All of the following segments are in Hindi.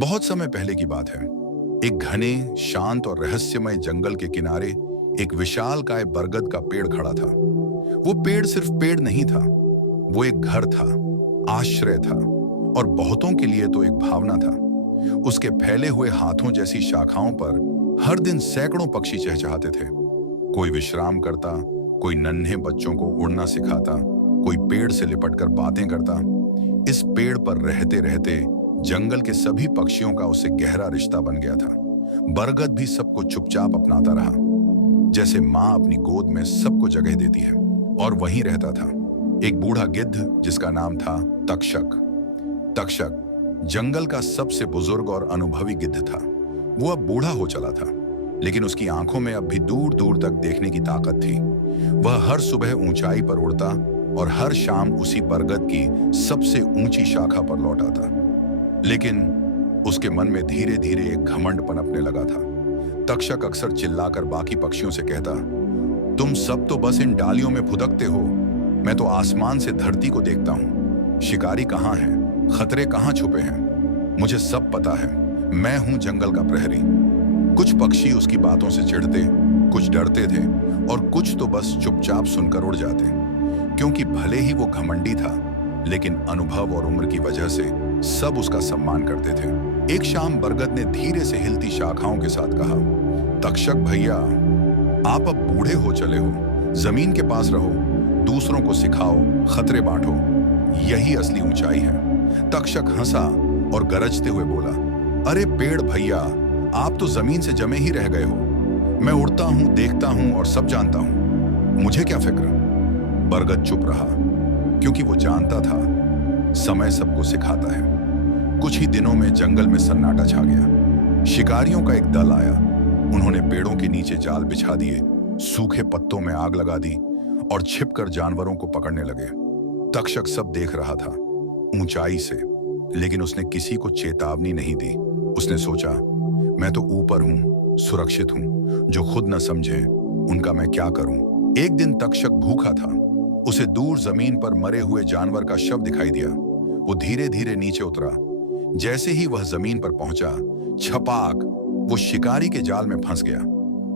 बहुत समय पहले की बात है। एक घने, शांत और रहस्यमय जंगल के किनारे एक विशालकाय बरगद का पेड़ खड़ा था। वो पेड़ सिर्फ पेड़ नहीं था, वो एक घर था, आश्रय था और बहुतों के लिए तो एक भावना था। उसके फैले हुए हाथों जैसी शाखाओं पर हर दिन सैकड़ों पक्षी चहचहाते थे। कोई विश्राम करता, कोई नन्हे बच्चों को उड़ना सिखाता, कोई पेड़ से लिपटकर बातें करता। इस पेड़ पर रहते रहते जंगल के सभी पक्षियों का उससे गहरा रिश्ता बन गया था। बरगद भी सबको चुपचाप अपनाता रहा, जैसे माँ अपनी गोद में सबको जगह देती है। और वहीं रहता था एक बूढ़ा गिद्ध जिसका नाम था तक्षक। तक्षक जंगल का सबसे बुजुर्ग और अनुभवी गिद्ध था। वो अब बूढ़ा हो चला था, लेकिन उसकी आंखों में अब भी दूर दूर तक देखने की ताकत थी। वह हर सुबह ऊंचाई पर उड़ता और हर शाम उसी बरगद की सबसे ऊंची शाखा पर लौट आता। लेकिन उसके मन में धीरे धीरे एक घमंड पनपने लगा था। तक्षक अक्सर चिल्लाकर बाकी पक्षियों से कहता, तुम सब तो बस इन डालियों में फुदकते हो, मैं तो आसमान से धरती को देखता हूँ। शिकारी कहाँ है, खतरे कहाँ छुपे हैं, मुझे सब पता है। मैं हूं जंगल का प्रहरी। कुछ पक्षी उसकी बातों से चिढ़ते, कुछ डरते थे और कुछ तो बस चुपचाप सुनकर उड़ जाते, क्योंकि भले ही वो घमंडी था, लेकिन अनुभव और उम्र की वजह से सब उसका सम्मान करते थे। एक शाम बरगद ने धीरे से हिलती शाखाओं के साथ कहा, तक्षक भैया, आप अब बूढ़े हो चले हो, जमीन के पास रहो, दूसरों को सिखाओ, खतरे बांटो, यही असली ऊंचाई है। तक्षक हंसा और गरजते हुए बोला, अरे पेड़ भैया, आप तो जमीन से जमे ही रह गए हो। मैं उड़ता हूं, देखता हूं और सब जानता हूं, मुझे क्या फिक्र। बरगद चुप रहा, क्योंकि वो जानता था समय सबको सिखाता है। कुछ ही दिनों में जंगल में सन्नाटा छा गया। शिकारियों का एक दल आया। उन्होंने पेड़ों के नीचे जाल बिछा दिए, सूखे पत्तों में आग लगा दी और छिपकर जानवरों को पकड़ने लगे। तक्षक सब देख रहा था ऊंचाई से, लेकिन उसने किसी को चेतावनी नहीं दी। उसने सोचा, मैं तो ऊपर हूं, सुरक्षित हूं, जो खुद न समझे उनका मैं क्या करूं। एक दिन तक्षक भूखा था। उसे दूर जमीन पर मरे हुए जानवर का शव दिखाई दिया। वो धीरे धीरे नीचे उतरा। जैसे ही वह जमीन पर पहुंचा, छपाक वो शिकारी के जाल में फंस गया।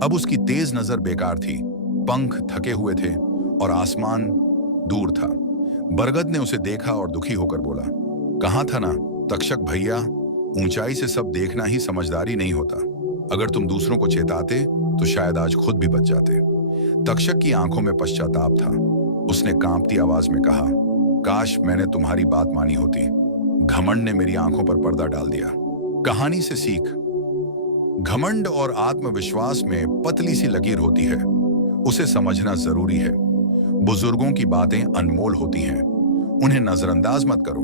अब उसकी तेज नजर बेकार थी, पंख थके हुए थे और आसमान दूर था। बरगद ने उसे देखा और दुखी होकर बोला, कहां था ना तक्षक भैया, ऊंचाई से सब देखना ही समझदारी नहीं होता। अगर तुम दूसरों को चेताते तो शायद आज खुद भी बच जाते। तक्षक की आंखों में पश्चाताप था। उसने कांपती आवाज में कहा, काश मैंने तुम्हारी बात मानी होती। घमंड ने मेरी आंखों पर पर्दा डाल दिया। कहानी से सीख, घमंड और आत्मविश्वास में पतली सी लकीर होती है, उसे समझना जरूरी है। बुजुर्गों की बातें अनमोल होती हैं, उन्हें नजरअंदाज मत करो।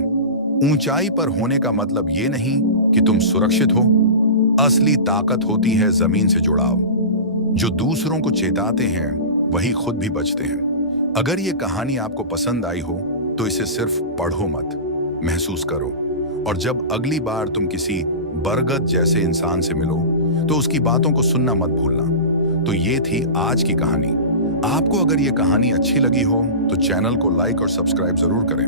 ऊंचाई पर होने का मतलब ये नहीं कि तुम सुरक्षित हो। असली ताकत होती है जमीन से जुड़ाव। जो दूसरों को चेताते हैं वही खुद भी बचते हैं। अगर ये कहानी आपको पसंद आई हो तो इसे सिर्फ पढ़ो मत, महसूस करो। और जब अगली बार तुम किसी बरगद जैसे इंसान से मिलो तो उसकी बातों को सुनना मत भूलना। तो ये थी आज की कहानी। आपको अगर ये कहानी अच्छी लगी हो तो चैनल को लाइक और सब्सक्राइब जरूर करें।